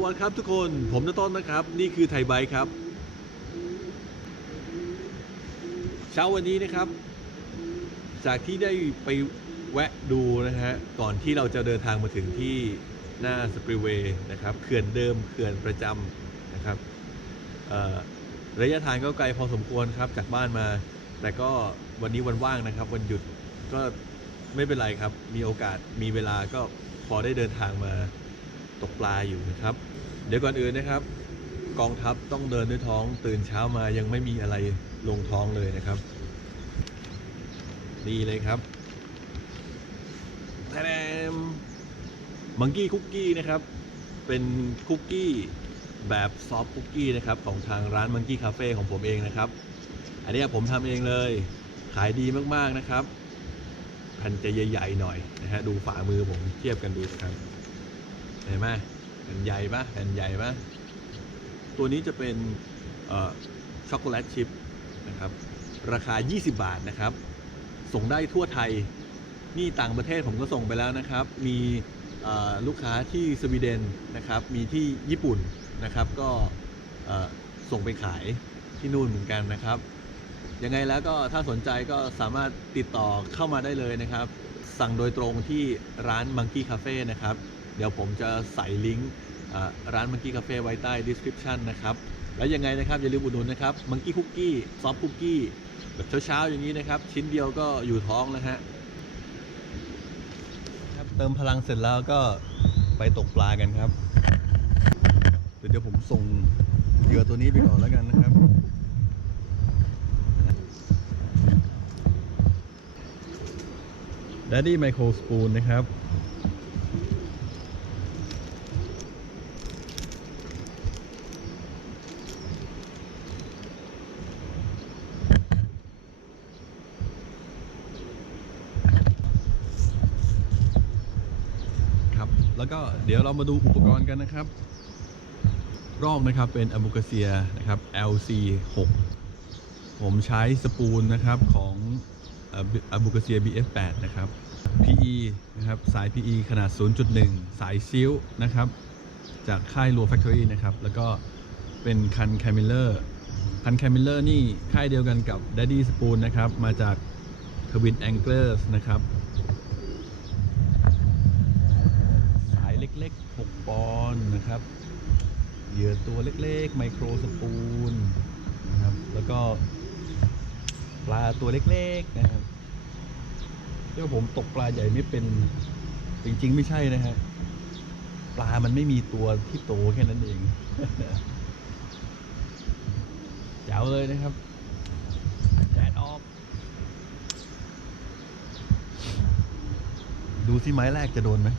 สวัสดิ์ครับทุกคน ผมนต้นนะครับ นี่คือไทยไบค์ครับ เช้าวันนี้นะครับ จากที่ได้ไปแวะดูนะฮะ ก่อนที่เราจะเดินทางมาถึงที่หน้าสปริเวย์นะครับ เขื่อนเดิมเขื่อนประจำนะครับ ระยะทางก็ไกลพอสมควรครับจากบ้านมา แต่ก็วันนี้วันว่างนะครับ วันหยุดก็ไม่เป็นไรครับ มีโอกาสมีเวลาก็พอได้เดินทางมา ตกปลาอยู่นะครับ เดี๋ยวก่อนอื่นนะครับ กองทัพต้องเดินด้วยท้องตื่นเช้ามายังไม่มีอะไรลงท้องเลยนะครับนี่เลยครับแทมมังกี้คุกกี้นะครับ เป็นคุกกี้แบบซอฟต์คุกกี้นะครับ ของทางร้านมังกี้คาเฟ่ของผมเองนะครับ อันนี้ผมทำเองเลย ขายดีมากๆนะครับแผ่นจะใหญ่ๆหน่อยนะฮะดูฝ่ามือผมเทียบกันดูครับ เห็นไหมแผ่นใหญ่ปะแผ่นใหญ่ปะตัวนี้จะเป็นช็อกโกแลตชิพนะครับ ราคา 20 บาทนะครับ ส่งได้ทั่วไทย นี่ต่างประเทศผมก็ส่งไปแล้วนะครับ มีลูกค้าที่สวีเดนนะครับ มีที่ญี่ปุ่นนะครับ ก็ส่งไปขายที่นู่นเหมือนกันนะครับ ยังไงแล้วก็ถ้าสนใจก็สามารถติดต่อเข้ามาได้เลยนะครับ สั่งโดยตรงที่ร้าน Monkey Cafe นะครับ เดี๋ยวผมจะใส่ลิงก์ร้าน Monkey Cafe ไว้ใต้ description นะครับ แล้วยังไงนะครับอย่าลืมอุดหนุนนะครับ Monkey Cookie ซอฟคุกกี้แบบเช้าๆอย่างนี้นะครับ ชิ้นเดียวก็อยู่ท้องแล้วฮะครับเติมพลังเสร็จแล้วก็ไปตกปลากันครับ เดี๋ยวผมส่งเหยื่อตัวนี้ไปก่อนแล้วกันนะครับ Daddy Micro Spoon นะครับ แล้วก็เดี๋ยวเรามาดูอุปกรณ์กันนะครับ รอบนะครับเป็นอ b บูกาเซียนะครับ LC 6ผมใช้สปูลนะครับของอ b บูกาเซีย BF8 นะครับ PE นะครับสาย PE ขนาด 0.1 สายซิลนะครับ จากค่ายลัวแฟคทอรี่นะครับ แล้วก็เป็นคันแคมิลเลอร์คันแคมิลเลอร์นี่ค่ายเดียวกันกับ Daddy Spoon นะครับ มาจาก Twin Anglers นะครับ ล็กๆ 6 ปอนด์นะครับ เหยื่อตัวเล็กๆ ไมโครสปูนนะครับ แล้วก็ปลาตัวเล็กๆนะครับเที่ผมตกปลาใหญ่ไม่เป็นจริงๆ ไม่ใช่นะฮะปลามันไม่มีตัวที่โตแค่นั้นเองแจ๋วเลยนะครับแดดออกดูสิไม้แรกจะโดนไหม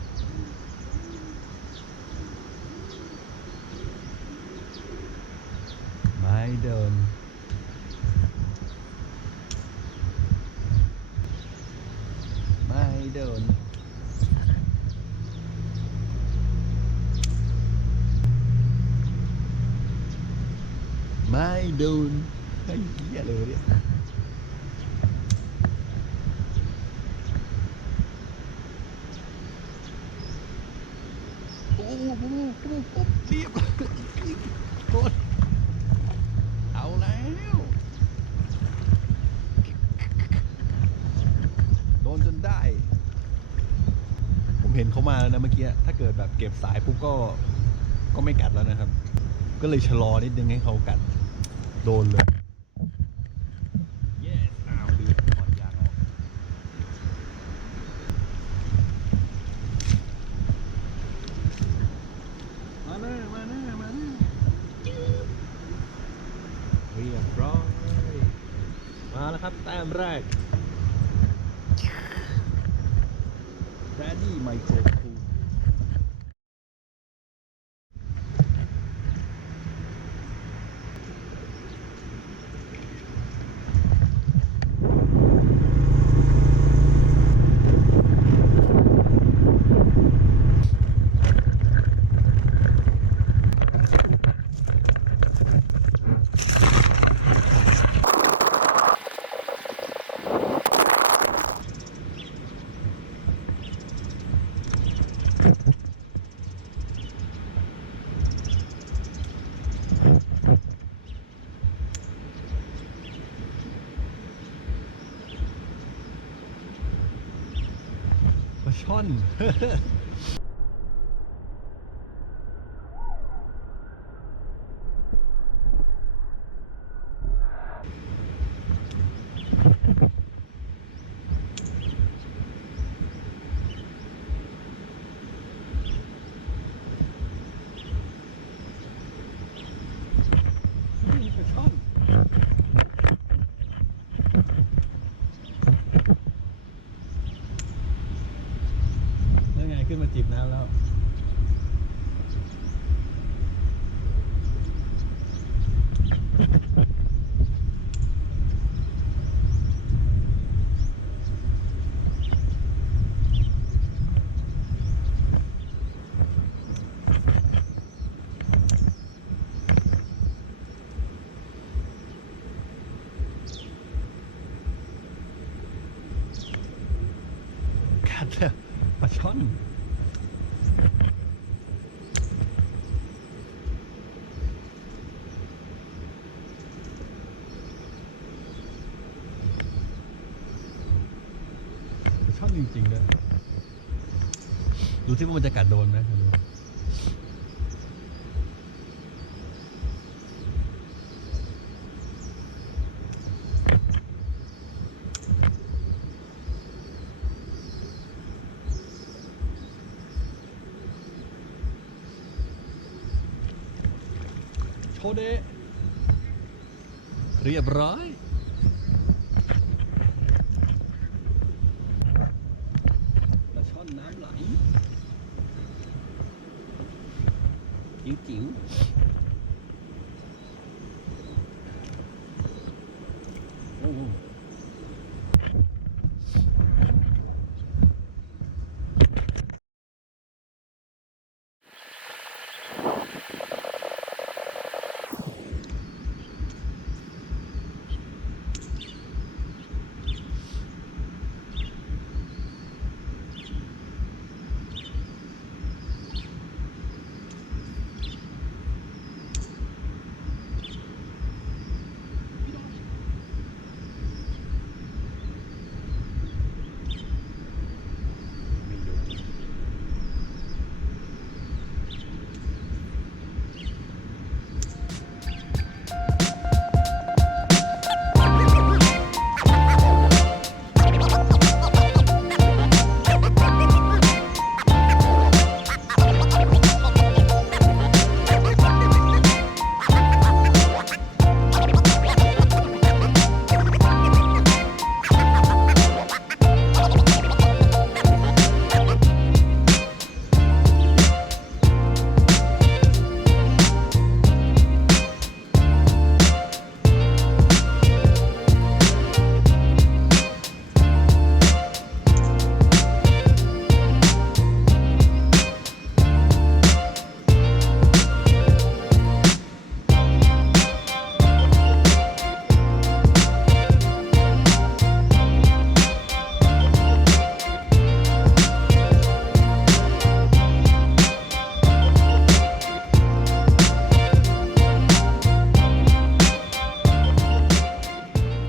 ไม่เดินไม่เดินไม่เดินไอ้เหี้ยเลยเนี่ยโอ้โหโอ้โหโอ้โหเรียบโดน เอาแล้ว โดนจนได้ ผม เห็นเขามาแล้วนะเมื่อกี้ ถ้าเกิดแบบเก็บสายปุ๊บก็ ก็ไม่กัดแล้วนะครับ ก็เลยชะลอนิดนึงให้เขากัด โดนเลย yes อ้าวลืมถอดยางออก มาหน้ามาหน้ามาหน้าเรียบร้อย มาแล้วครับแต้มแรก Daddy might take ช่อน นี่ปลาช่อนแล้วไง ขึ้นมาจิบน้ำแล้วกัดแล้วปลาช่อน ปลาช่อน จริงๆด้วยดูที่ว่ามันจะกัดโดนไหมโชเดเรียบร้อย 21